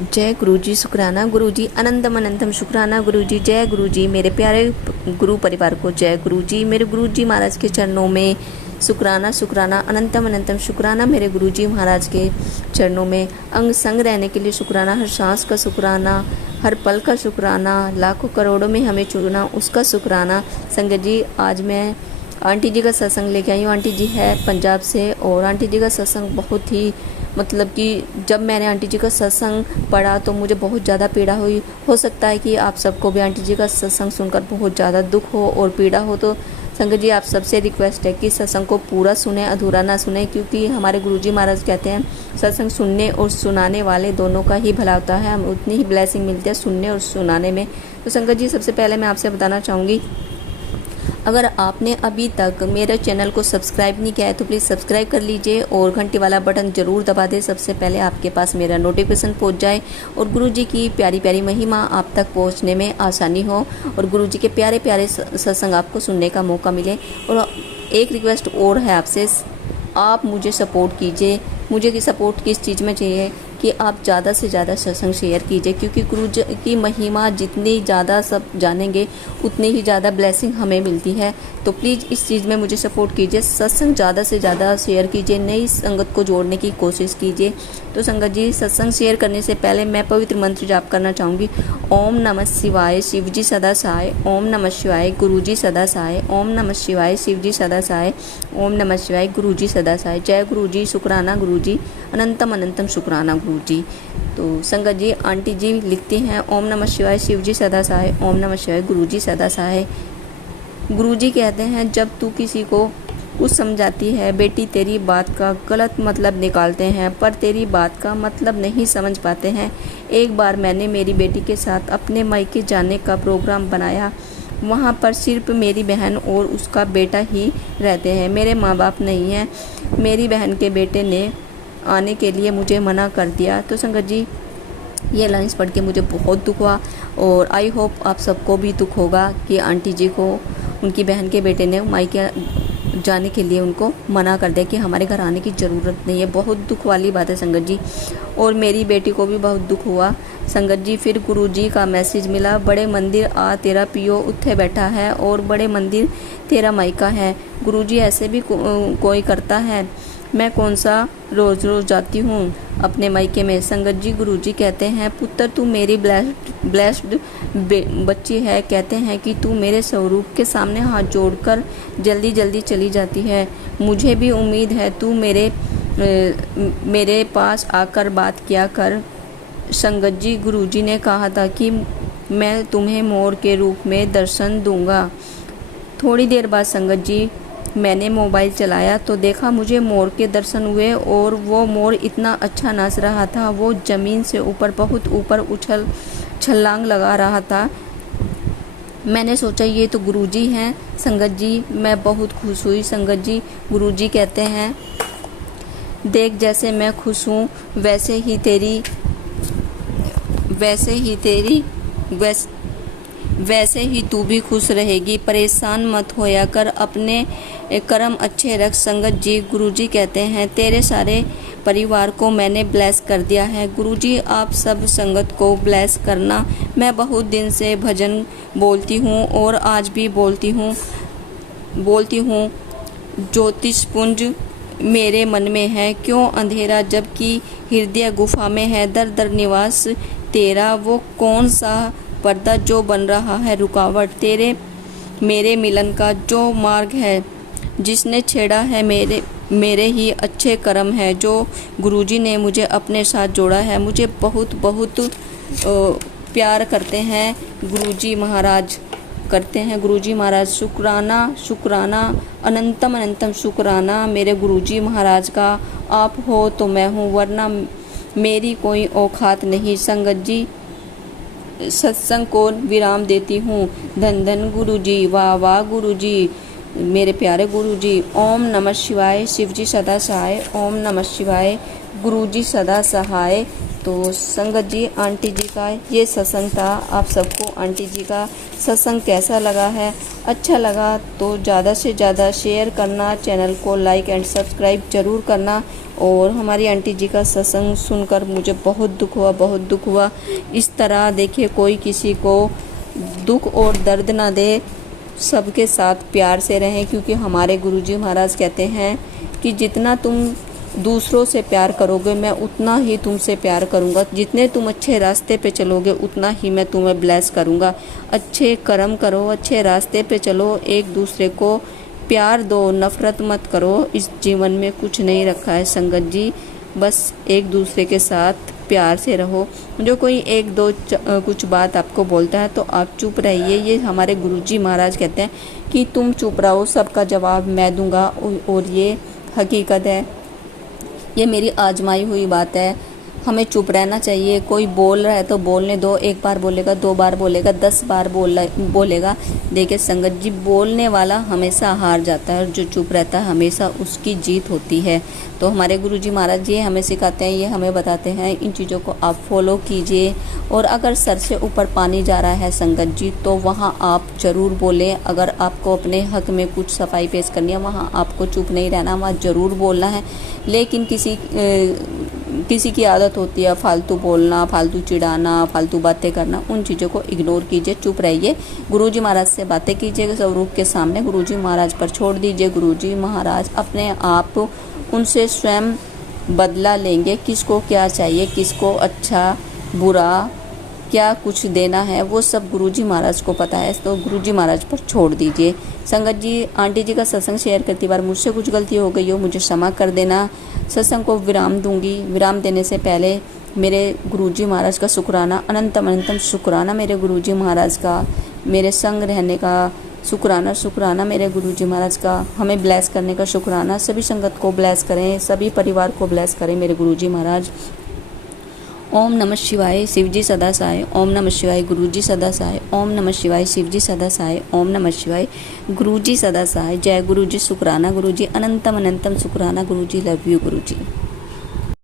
जय गुरु जी, शुक्राना गुरु जी, अनंतम अनंतम शुक्राना गुरु जी। जय गुरु जी, मेरे प्यारे गुरु परिवार को जय गुरु जी। मेरे गुरु जी महाराज के चरणों में शुक्राना शुक्राना, अनंतम अनंतम शुक्राना मेरे गुरु जी महाराज के चरणों में। अंग संग रहने के लिए शुक्राना, हर सांस का शुक्राना, हर पल का शुक्राना, लाखों करोड़ों में हमें चुना उसका शुक्राना। संगत जी, आज मैं आंटी जी का सत्संग लेके आई हूँ। आंटी जी है पंजाब से और आंटी जी का सत्संग बहुत ही मतलब कि जब मैंने आंटी जी का सत्संग पढ़ा तो मुझे बहुत ज़्यादा पीड़ा हुई। हो सकता है कि आप सबको भी आंटी जी का सत्संग सुनकर बहुत ज़्यादा दुख हो और पीड़ा हो। तो संगत जी, आप सबसे रिक्वेस्ट है कि सत्संग को पूरा सुने, अधूरा ना सुने, क्योंकि हमारे गुरुजी महाराज कहते हैं सत्संग सुनने और सुनाने वाले दोनों का ही भला होता है। हम उतनी ही ब्लेसिंग मिलती है सुनने और सुनाने में। तो संगत जी, सबसे पहले मैं आपसे बताना चाहूँगी, अगर आपने अभी तक मेरे चैनल को सब्सक्राइब नहीं किया है तो प्लीज़ सब्सक्राइब कर लीजिए और घंटी वाला बटन ज़रूर दबा दें। सबसे पहले आपके पास मेरा नोटिफिकेशन पहुंच जाए और गुरु जी की प्यारी प्यारी महिमा आप तक पहुंचने में आसानी हो और गुरु जी के प्यारे प्यारे सत्संग आपको सुनने का मौका मिले। और एक रिक्वेस्ट और है आपसे, आप मुझे सपोर्ट कीजिए। मुझे सपोर्ट किस चीज़ में चाहिए कि आप ज़्यादा से ज़्यादा सत्संग शेयर कीजिए, क्योंकि गुरु जी की महिमा जितनी ज़्यादा सब जानेंगे उतनी ही ज़्यादा ब्लेसिंग हमें मिलती है। तो प्लीज़ इस चीज़ में मुझे सपोर्ट कीजिए, सत्संग ज़्यादा से ज़्यादा शेयर कीजिए, नई संगत को जोड़ने की कोशिश कीजिए। तो संगत जी, सत्संग शेयर करने से पहले मैं पवित्र मंत्र जाप करना चाहूँगी। ओम नमः शिवाय, शिव जी सदा सहाय। ओम नमः शिवाय, गुरु जी सदा सहाय। ओम नमः शिवाय, शिव जी सदा सहाय। ओम नमः शिवाय, गुरु जी सदा सहाय। जय गुरु जी, शुक्राना गुरु जी, अनंतम अनंतम शुक्राना गुरु जी। तो संगत जी, आंटी जी लिखती हैं ओम नमः शिवाय, शिव जी सदा सहाय। ओम नमः शिवाय, गुरु जी सदा सहाय। गुरु जी कहते हैं, जब तू किसी को कुछ समझाती है बेटी, तेरी बात का गलत मतलब निकालते हैं पर तेरी बात का मतलब नहीं समझ पाते हैं। एक बार मैंने मेरी बेटी के साथ अपने मायके जाने का प्रोग्राम बनाया। वहाँ पर सिर्फ मेरी बहन और उसका बेटा ही रहते हैं, मेरे माँ बाप नहीं हैं। मेरी बहन के बेटे ने आने के लिए मुझे मना कर दिया। तो संगत जी, ये लाइन्स पढ़ के मुझे बहुत दुख हुआ और आई होप आप सबको भी दुख होगा कि आंटी जी को उनकी बहन के बेटे ने मायके जाने के लिए उनको मना कर दिया कि हमारे घर आने की ज़रूरत नहीं है। बहुत दुख वाली बात है संगत जी, और मेरी बेटी को भी बहुत दुख हुआ संगत जी। फिर गुरु जी का मैसेज मिला, बड़े मंदिर आ तेरा पियो उत्थे बैठा है और बड़े मंदिर तेरा मायका है। गुरु जी ऐसे भी कोई करता है? मैं कौन सा रोज़ रोज़ जाती हूँ अपने मायके में। संगत जी, गुरुजी कहते हैं, पुत्र तू मेरी ब्लेस्ड बच्ची है। कहते हैं कि तू मेरे स्वरूप के सामने हाथ जोड़कर जल्दी जल्दी चली जाती है। मुझे भी उम्मीद है तू मेरे पास आकर बात किया कर। संगत जी, गुरुजी ने कहा था कि मैं तुम्हें मोर के रूप में दर्शन दूंगा। थोड़ी देर बाद संगत जी, मैंने मोबाइल चलाया तो देखा मुझे मोर के दर्शन हुए और वो मोर इतना अच्छा नाच रहा था। वो ज़मीन से ऊपर बहुत ऊपर छलांग लगा रहा था। मैंने सोचा ये तो गुरुजी हैं। संगत जी, मैं बहुत खुश हुई। संगत जी, गुरुजी कहते हैं, देख जैसे मैं खुश हूँ वैसे ही तू भी खुश रहेगी। परेशान मत होया कर, अपने कर्म अच्छे रख। संगत जी, गुरुजी कहते हैं, तेरे सारे परिवार को मैंने ब्लेस कर दिया है। गुरुजी, आप सब संगत को ब्लेस करना। मैं बहुत दिन से भजन बोलती हूँ और आज भी बोलती हूँ। ज्योतिषपुंज मेरे मन में है, क्यों अंधेरा जबकि हृदय गुफा में है। दर दर निवास तेरा, वो कौन सा पर्दा जो बन रहा है रुकावट। तेरे मेरे मिलन का जो मार्ग है, जिसने छेड़ा है मेरे ही अच्छे कर्म है। जो गुरुजी ने मुझे अपने साथ जोड़ा है। मुझे बहुत बहुत प्यार करते हैं गुरुजी महाराज। शुक्राना शुक्राना, अनंतम अनंतम शुक्राना मेरे गुरुजी महाराज का। आप हो तो मैं हूँ, वरना मेरी कोई औकात नहीं। संगत जी, सत्संग को विराम देती हूँ। धन धन गुरुजी, वाह वाह गुरुजी, मेरे प्यारे गुरुजी। ओम नमः शिवाय, शिव जी सदा सहाय। ओम नमः शिवाय, गुरुजी सदा सहाय। तो तो संगत जी, आंटी जी का ये सत्संग था। आप सबको आंटी जी का सत्संग कैसा लगा है? अच्छा लगा तो ज़्यादा से ज़्यादा शेयर करना, चैनल को लाइक एंड सब्सक्राइब ज़रूर करना। और हमारी आंटी जी का सत्संग सुनकर मुझे बहुत दुख हुआ, बहुत दुख हुआ। इस तरह देखिए, कोई किसी को दुख और दर्द ना दे, सबके साथ प्यार से रहें, क्योंकि हमारे गुरुजी महाराज कहते हैं कि जितना तुम दूसरों से प्यार करोगे, मैं उतना ही तुमसे प्यार करूँगा। जितने तुम अच्छे रास्ते पे चलोगे, उतना ही मैं तुम्हें ब्लेस करूँगा। अच्छे कर्म करो, अच्छे रास्ते पे चलो, एक दूसरे को प्यार दो, नफ़रत मत करो। इस जीवन में कुछ नहीं रखा है संगत जी, बस एक दूसरे के साथ प्यार से रहो। जो कोई एक दो कुछ बात आपको बोलता है तो आप चुप रहिए। ये हमारे गुरुजी महाराज कहते हैं कि तुम चुप रहो, सबका जवाब मैं दूंगा। और ये हकीकत है, ये मेरी आजमाई हुई बात है। हमें चुप रहना चाहिए। कोई बोल रहा है तो बोलने दो। एक बार बोलेगा, 2 बार बोलेगा, 10 बार बोलेगा। देखिए संगत जी, बोलने वाला हमेशा हार जाता है और जो चुप रहता है हमेशा उसकी जीत होती है। तो हमारे गुरुजी महाराज जी हमें सिखाते हैं, ये हमें बताते हैं, इन चीज़ों को आप फॉलो कीजिए। और अगर सर से ऊपर पानी जा रहा है संगत जी, तो वहाँ आप ज़रूर बोलें। अगर आपको अपने हक में कुछ सफाई पेश करनी है, वहाँ आपको चुप नहीं रहना, वहाँ ज़रूर बोलना है। लेकिन किसी की आदत होती है फालतू बोलना, फालतू चिढ़ाना, फालतू बातें करना। उन चीज़ों को इग्नोर कीजिए, चुप रहिए। गुरुजी महाराज से बातें कीजिए स्वरूप के सामने, गुरुजी महाराज पर छोड़ दीजिए। गुरुजी महाराज अपने आप उनसे स्वयं बदला लेंगे। किसको क्या चाहिए, किसको अच्छा बुरा क्या कुछ देना है, वो सब गुरुजी महाराज को पता है। तो गुरुजी महाराज पर छोड़ दीजिए। संगत जी, आंटी जी का सत्संग शेयर करती बार मुझसे कुछ गलती हो गई हो, मुझे क्षमा कर देना। सत्संग को विराम दूंगी। विराम देने से पहले मेरे गुरुजी महाराज का शुक्राना, अनंतम अनंतम शुक्राना मेरे गुरुजी महाराज का, मेरे संग रहने का शुक्राना, शुक्राना मेरे गुरुजी महाराज का, हमें ब्लेस करने का शुक्राना। सभी संगत को ब्लेस करें, सभी परिवार को ब्लेस करें मेरे गुरुजी महाराज। ओम नमः शिवाय, शिवजी सदा सहाय। ओम नमः शिवाय, गुरुजी सदा सहाय। ओम नमः शिवाय, शिवजी सदा सहाय। ओम नमः शिवाय, गुरुजी सदा सहाय। जय गुरुजी, शुक्राना गुरुजी, अनंतम अनंतम शुक्राना गुरुजी, लव यू गुरुजी।